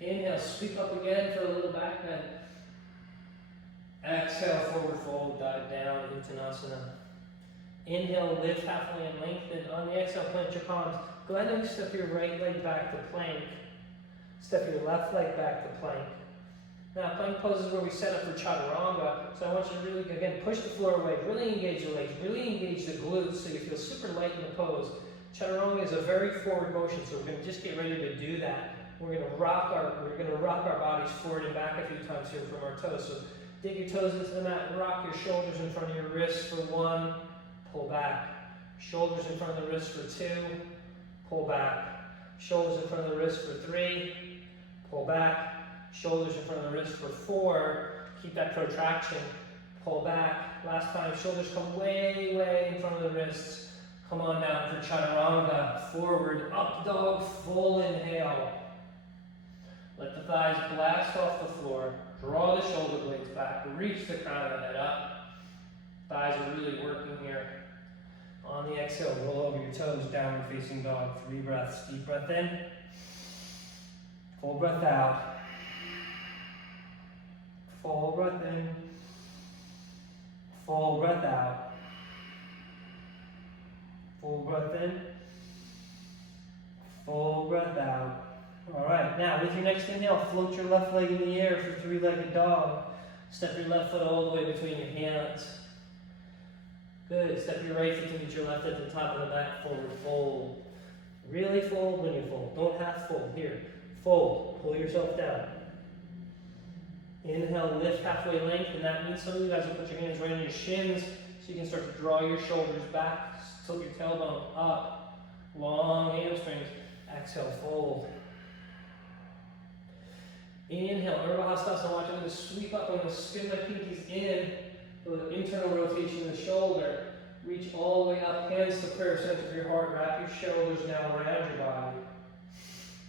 Inhale, sweep up again for a little back bend. Exhale, forward fold, dive down, Uttanasana. Inhale, lift halfway and lengthen. On the exhale, plant your palms. Go ahead and step your right leg back to plank. Step your left leg back to plank. Now, plank pose is where we set up for chaturanga. So I want you to really, again, push the floor away. Really engage the legs. Really engage the glutes so you feel super light in the pose. Chaturanga is a very forward motion, so we're going to just get ready to do that. We're going to rock our bodies forward and back a few times here from our toes. So dig your toes into the mat, rock your shoulders in front of your wrists for 1, pull back. Shoulders in front of the wrists for 2, pull back. Shoulders in front of the wrists for 3, pull back. Shoulders in front of the wrists for 4, keep that protraction, pull back. Last time, shoulders come way in front of the wrists. Come on down for chaturanga, forward, up dog, full inhale. Let the thighs blast off the floor. Draw the shoulder blades back. Reach the crown of the head up. Thighs are really working here. On the exhale, roll over your toes, downward facing dog. 3 breaths. Deep breath in. Full breath out. Full breath in. Full breath out. Full breath in. Full breath out. Alright, now with your next inhale, float your left leg in the air for 3-legged dog. Step your left foot all the way between your hands. Good. Step your right foot to meet your left at the top of the mat. Forward fold. Really fold when you fold. Don't half fold. Here. Fold. Pull yourself down. Inhale, lift halfway length, and that means some of you guys will put your hands right on your shins so you can start to draw your shoulders back, tilt your tailbone up, long hamstrings. Exhale, fold. Inhale, Urdhva Hastasana. Watch, I'm going to sweep up, I'm going to spin my pinkies in, do an internal rotation of the shoulder. Reach all the way up, hands to prayer, center of your heart. Wrap your shoulders now around your body.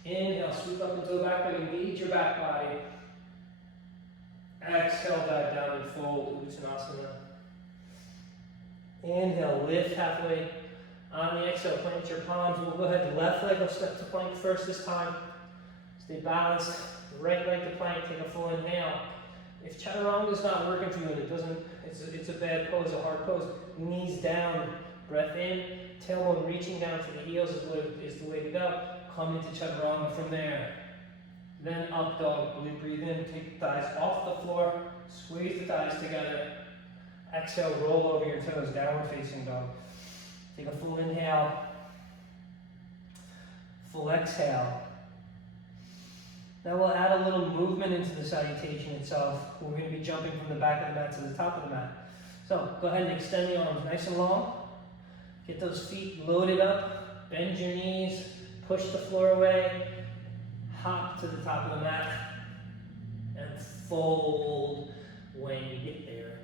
Inhale, sweep up into the back body, engage your back body. Exhale, dive down and fold, Uttanasana. Inhale, lift halfway. On the exhale, plant your palms. We'll go ahead, left leg will step to plank first this time. Stay balanced. Right leg to plank, take a full inhale. If chaturanga is not working for you and it doesn't, it's a bad pose, a hard pose. Knees down, breath in, tailbone reaching down to the heels is the way to go. Come into chaturanga from there. Then up dog, breathe in, take the thighs off the floor, squeeze the thighs together. Exhale, roll over your toes, downward facing dog. Take a full inhale, full exhale. Now we'll add a little movement into the salutation itself. We're going to be jumping from the back of the mat to the top of the mat. So go ahead and extend the arms nice and long. Get those feet loaded up. Bend your knees. Push the floor away. Hop to the top of the mat. And fold when you get there.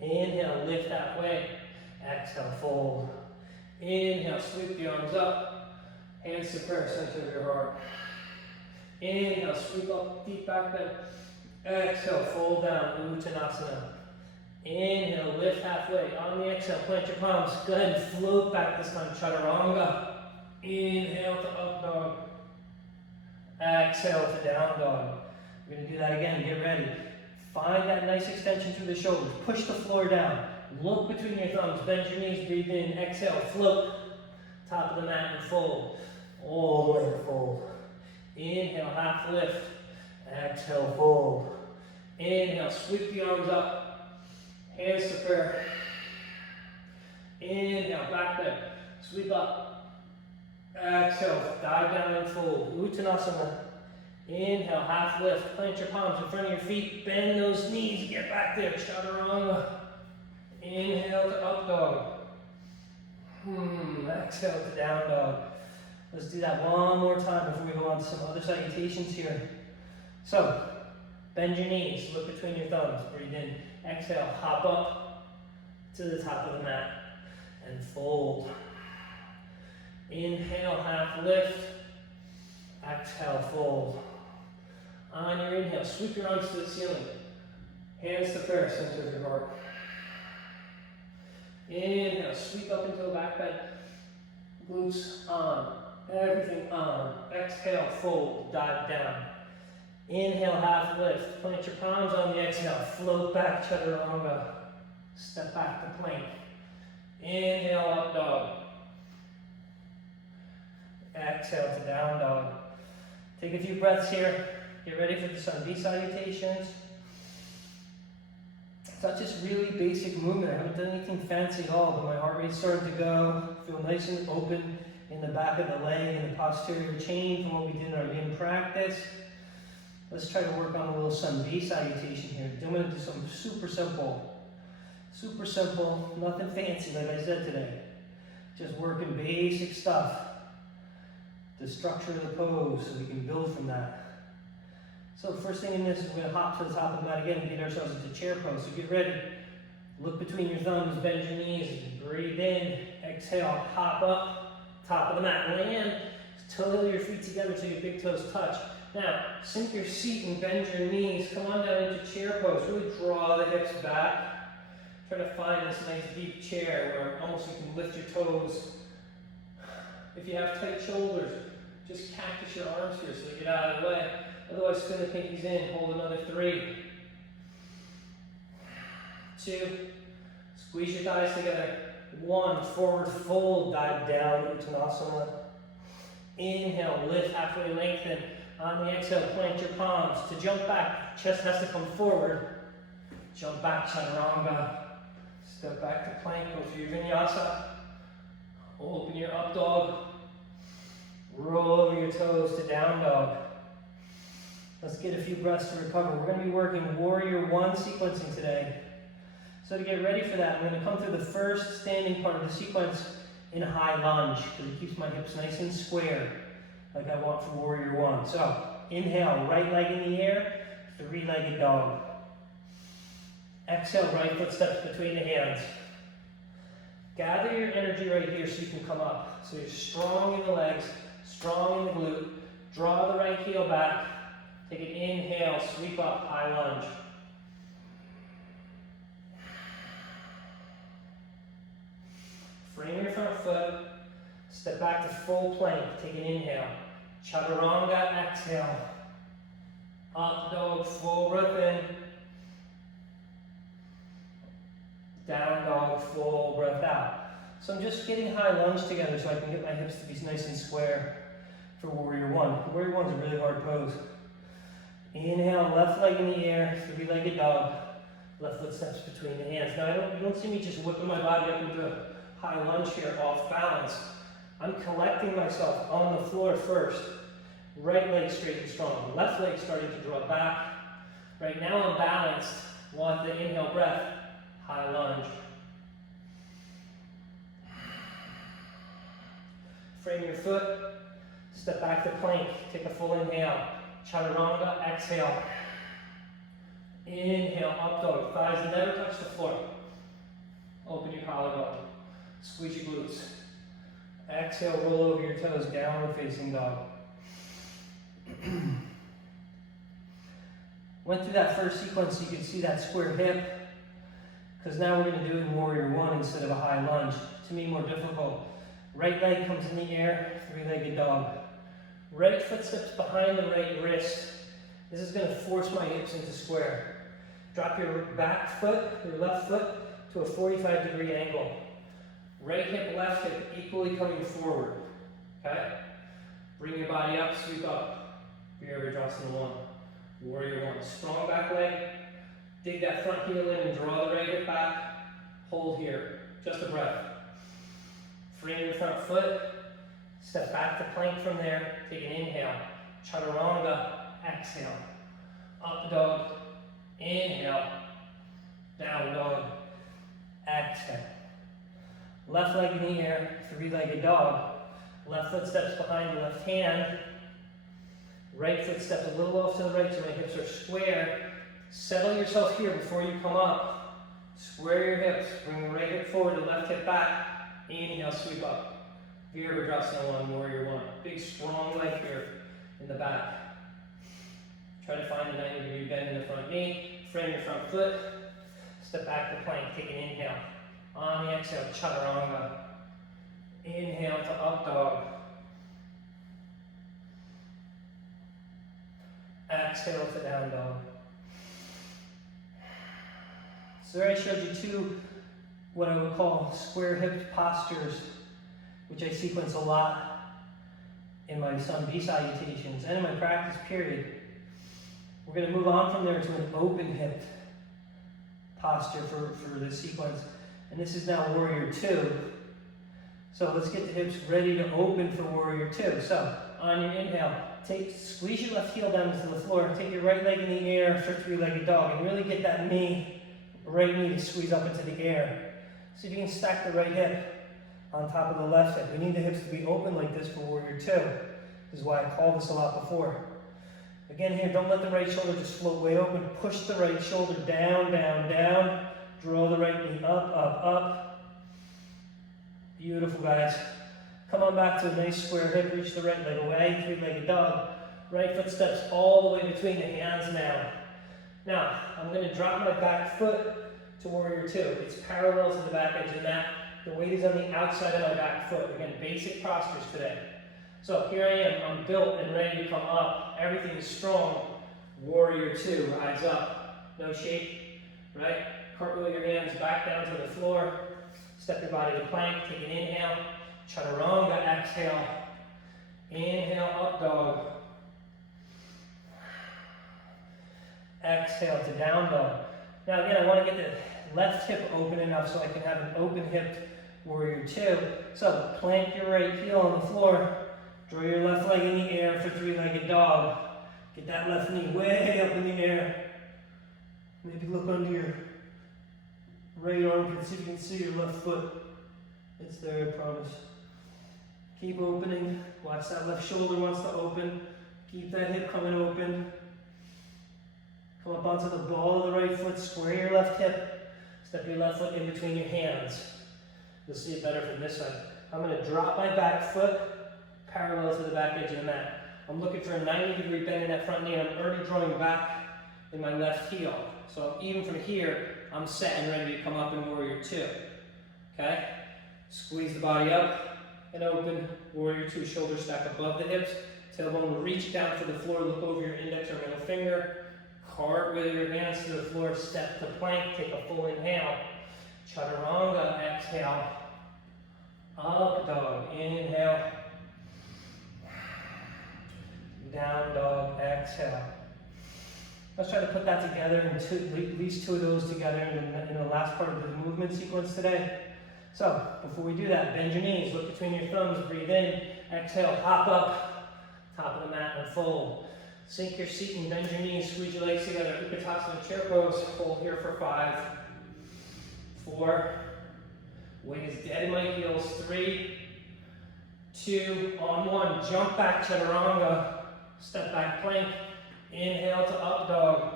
Inhale, lift halfway. Exhale, fold. Inhale, sweep the arms up. Hands to prayer, center of your heart. Inhale, sweep up, deep back bend. Exhale, fold down, Uttanasana. Inhale, lift halfway. On the exhale, plant your palms. Go ahead and float back this time, chaturanga. Inhale to up dog. Exhale to down dog. We're going to do that again, get ready. Find that nice extension through the shoulders. Push the floor down. Look between your thumbs, bend your knees, breathe in. Exhale, float. Top of the mat and fold. All the way to fold. Inhale, half lift. Exhale, fold. Inhale, sweep the arms up. Hands to prayer. Inhale, back bend. Sweep up. Exhale, dive down and fold. Uttanasana. Inhale, half lift. Plant your palms in front of your feet. Bend those knees. Get back there. Chaturanga. Inhale to up dog. Exhale to down dog. Let's do that one more time before we go on to some other salutations here. So, bend your knees, look between your thumbs, breathe in. Exhale, hop up to the top of the mat and fold. Inhale, half lift. Exhale, fold. On your inhale, sweep your arms to the ceiling. Hands to prayer, center of your heart. Inhale, sweep up into a back bend. Glutes on. Everything on. Exhale, fold, dive down. Inhale, half lift. Plant your palms on the exhale. Float back, chaturanga. Step back to plank. Inhale, up dog. Exhale to down dog. Take a few breaths here. Get ready for the Sandhi salutations. That's just really basic movement. I haven't done anything fancy at all, but my heart rate's starting to go. Feel nice and open in the back of the leg and the posterior chain from what we did in our yin practice. Let's try to work on a little Sandhi salutation here. I'm going to do something super simple. Super simple, nothing fancy like I said today. Just working basic stuff. The structure of the pose so we can build from that. So first thing in this is we're going to hop to the top of the mat again and get ourselves into chair pose. So get ready. Look between your thumbs, bend your knees, breathe in, exhale, hop up, top of the mat, land, toe your feet together till your big toes touch. Now, sink your seat and bend your knees. Come on down into chair pose. Really draw the hips back. Try to find this nice deep chair where almost you can lift your toes. If you have tight shoulders, just cactus your arms here so they get out of the way. Otherwise, spin the pinkies in. Hold another 3, 2, squeeze your thighs together. 1, forward fold, dive down, Uttanasana. Inhale, lift, halfway lengthen. On the exhale, plant your palms. To jump back, chest has to come forward. Jump back, chaturanga. Step back to plank, go through your vinyasa. Open your up dog. Roll over your toes to down dog. Let's get a few breaths to recover. We're going to be working Warrior One sequencing today. So to get ready for that, I'm going to come through the first standing part of the sequence in a high lunge, because it keeps my hips nice and square, like I want for Warrior One. So inhale, right leg in the air, three-legged dog. Exhale, right foot steps between the hands. Gather your energy right here so you can come up. So you're strong in the legs, strong in the glute. Draw the right heel back. Take an inhale, sweep up, high lunge. Frame your front foot. Step back to full plank. Take an inhale. Chaturanga, exhale. Up dog, full breath in. Down dog, full breath out. So I'm just getting high lunge together so I can get my hips to be nice and square for Warrior One. Warrior One's a really hard pose. Inhale, left leg in the air, three-legged dog. Left foot steps between the hands. Now you don't see me just whipping my body up into a high lunge here off balance. I'm collecting myself on the floor first. Right leg straight and strong. Left leg starting to draw back. Right now I'm balanced. Want the inhale breath. High lunge. Frame your foot. Step back to plank. Take a full inhale. Chaturanga, exhale. Inhale, up dog. Thighs never touch the floor. Open your collarbone. Squeeze your glutes. Exhale, roll over your toes, downward facing dog. Went through that first sequence so you can see that square hip, because now we're going to do it in Warrior One instead of a high lunge. To me, more difficult. Right leg comes in the air, three-legged dog. Right foot steps behind the right wrist. This is going to force my hips into square. Drop your back foot, your left foot, to a 45-degree angle. Right hip, left hip equally coming forward. Okay? Bring your body up, sweep up. Virabhadrasana One. Warrior One. Strong back leg. Dig that front heel in and draw the right hip back. Hold here. Just a breath. Frame your front foot. Step back to plank from there. Take an inhale. Chaturanga. Exhale. Up dog. Inhale. Down dog. Exhale. Left leg in the air. Three-legged dog. Left foot steps behind the left hand. Right foot steps a little off to the right so my hips are square. Settle yourself here before you come up. Square your hips. Bring the right hip forward, the left hip back. Inhale, sweep up. Virabhadrasana One, Warrior One. Big strong leg here in the back. Try to find a 90-degree bend in the front knee. Frame your front foot. Step back to plank. Take an inhale. On the exhale, chaturanga. Inhale to up dog. Exhale to down dog. So there I showed you two, what I would call square hipped postures, which I sequence a lot in my sun B salutations and in my practice period. We're going to move on from there to an open hipped posture for this sequence. And this is now Warrior Two. So let's get the hips ready to open for Warrior Two. So on your inhale, squeeze your left heel down to the floor. Take your right leg in the air for three-legged dog, and really get that right knee to squeeze up into the air. See if you can stack the right hip on top of the left hip. We need the hips to be open like this for Warrior Two. This is why I called this a lot before. Again here, don't let the right shoulder just float way open. Push the right shoulder down, down, down. Draw the right knee up, up, up. Beautiful, guys. Come on back to a nice square hip. Reach the right leg away. Three-legged dog. Right foot steps all the way between the hands now. Now, I'm going to drop my back foot to Warrior Two. It's parallel to the back edge of the mat. The weight is on the outside of my back foot. Again, basic postures today. So here I am. I'm built and ready to come up. Everything is strong. Warrior Two. Rise up. No shake. Right? Cartwheel your hands back down to the floor. Step your body to plank. Take an inhale. Chaturanga. Exhale. Inhale. Up dog. Exhale to down dog. Now again, I want to get the left hip open enough so I can have an open hipped Warrior Two. So plank your right heel on the floor. Draw your left leg in the air for three-legged dog. Get that left knee way up in the air. Maybe look under your right armpit, see if you can see your left foot. It's there, I promise. Keep opening. Watch that left shoulder wants to open. Keep that hip coming open. Come up onto the ball of the right foot, square your left hip. Step your left foot in between your hands. You'll see it better from this side. I'm going to drop my back foot parallel to the back edge of the mat. I'm looking for a 90-degree bend in that front knee. I'm already drawing back in my left heel. So even from here, I'm set and ready to come up in Warrior Two. Okay? Squeeze the body up and open. Warrior Two, shoulders stack above the hips. Tailbone will reach down to the floor, look over your index or middle finger. Cartwheel your hands to the floor, step to plank, take a full inhale. Chaturanga, exhale. Up dog, inhale. Down dog, exhale. Let's try to put that together, and at least two of those together in the last part of the movement sequence today. So, before we do that, bend your knees, look between your thumbs, breathe in, exhale, hop up, top of the mat and fold. Sink your seat and bend your knees, squeeze your legs together, Utkatasana chair pose, hold here for 5, 4, weight is dead in my heels, 3, 2, on 1, jump back, chaturanga, step back plank, inhale to up dog,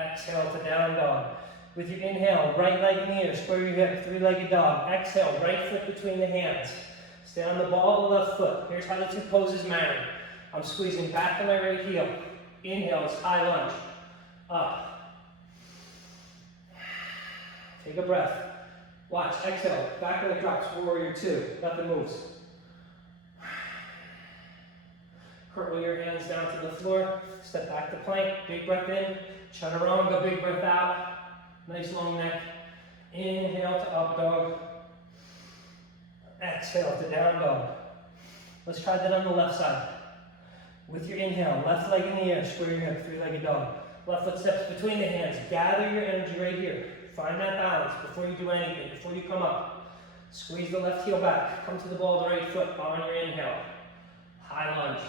exhale to down dog. With your inhale, right leg in the air, square your hip, 3-legged dog. Exhale, right foot between the hands. Stay on the ball of the left foot. Here's how the two poses marry. I'm squeezing back to my right heel. Inhale is high lunge. Up. Take a breath. Watch, exhale, back when it drops, Warrior Two. Nothing moves. Curl your hands down to the floor. Step back to plank. Big breath in. Chaturanga, big breath out. Nice long neck. Inhale to up dog. Exhale to down dog. Let's try that on the left side. With your inhale, left leg in the air, square your hip, 3-legged dog. Left foot steps between the hands. Gather your energy right here. Find that balance before you do anything, before you come up. Squeeze the left heel back. Come to the ball of the right foot on your inhale. High lunge.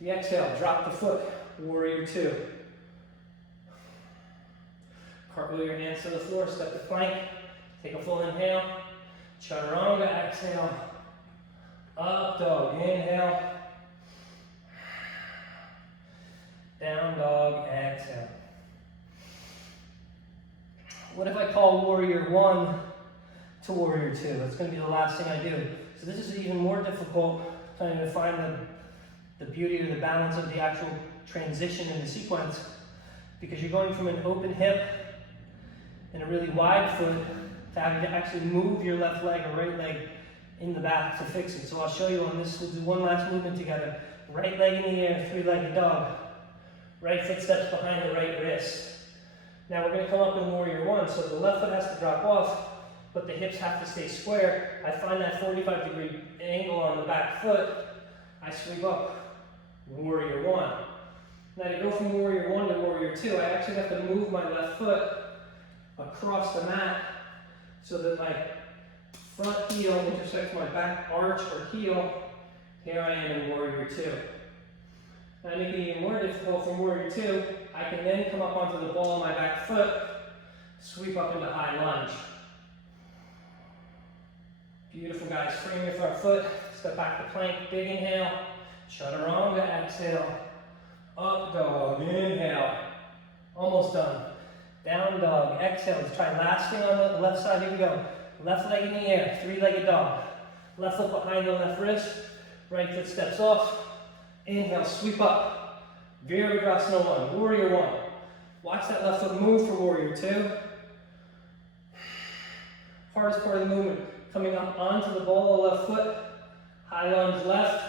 The exhale, drop the foot, Warrior Two. Cartwheel your hands to the floor, step to plank, take a full inhale. Chaturanga, exhale. Up dog, inhale. Down dog, exhale. What if I call Warrior One to Warrior Two? That's going to be the last thing I do. So this is even more difficult, trying to find the beauty or the balance of the actual transition in the sequence, because you're going from an open hip and a really wide foot to having to actually move your left leg or right leg in the back to fix it. So I'll show you on this. We'll do one last movement together. Right leg in the air, 3-legged dog. Right foot steps behind the right wrist. Now we're going to come up in Warrior One, so the left foot has to drop off, but the hips have to stay square. I find that 45-degree angle on the back foot. I sweep up. Warrior One. Now to go from Warrior One to Warrior Two, I actually have to move my left foot across the mat so that my front heel intersects my back arch or heel. Here I am in Warrior Two. Now to make it even more difficult from Warrior Two, I can then come up onto the ball of my back foot, sweep up into high lunge. Beautiful, guys. Frame your front foot, step back to plank, big inhale. Chaturanga, exhale. Up dog, inhale. Almost done. Down dog, exhale. Let's try last thing on the left side. Here we go. Left leg in the air, 3-legged dog. Left foot behind the left wrist. Right foot steps off. Inhale, sweep up. Virabhadrasana One, Warrior One. Watch that left foot move for Warrior Two. Hardest part of the movement, coming up onto the ball of left foot. High lunge left.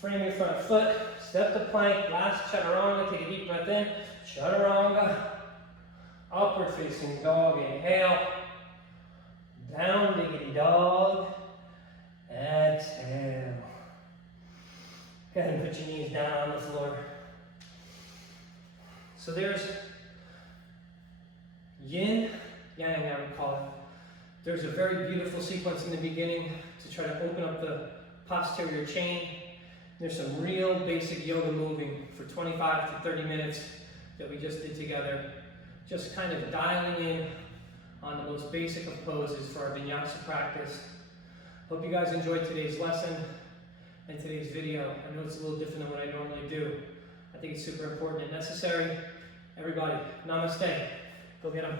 Frame your front foot, step to plank, last chaturanga, take a deep breath in, chaturanga, upward facing dog, inhale, down diggity dog, exhale. Go ahead and put your knees down on the floor. So there's yin, yang I would call it. There's a very beautiful sequence in the beginning to try to open up the posterior chain. There's some real basic yoga moving for 25 to 30 minutes that we just did together. Just kind of dialing in on the most basic of poses for our vinyasa practice. Hope you guys enjoyed today's lesson and today's video. I know it's a little different than what I normally do. I think it's super important and necessary. Everybody, namaste. Go get them.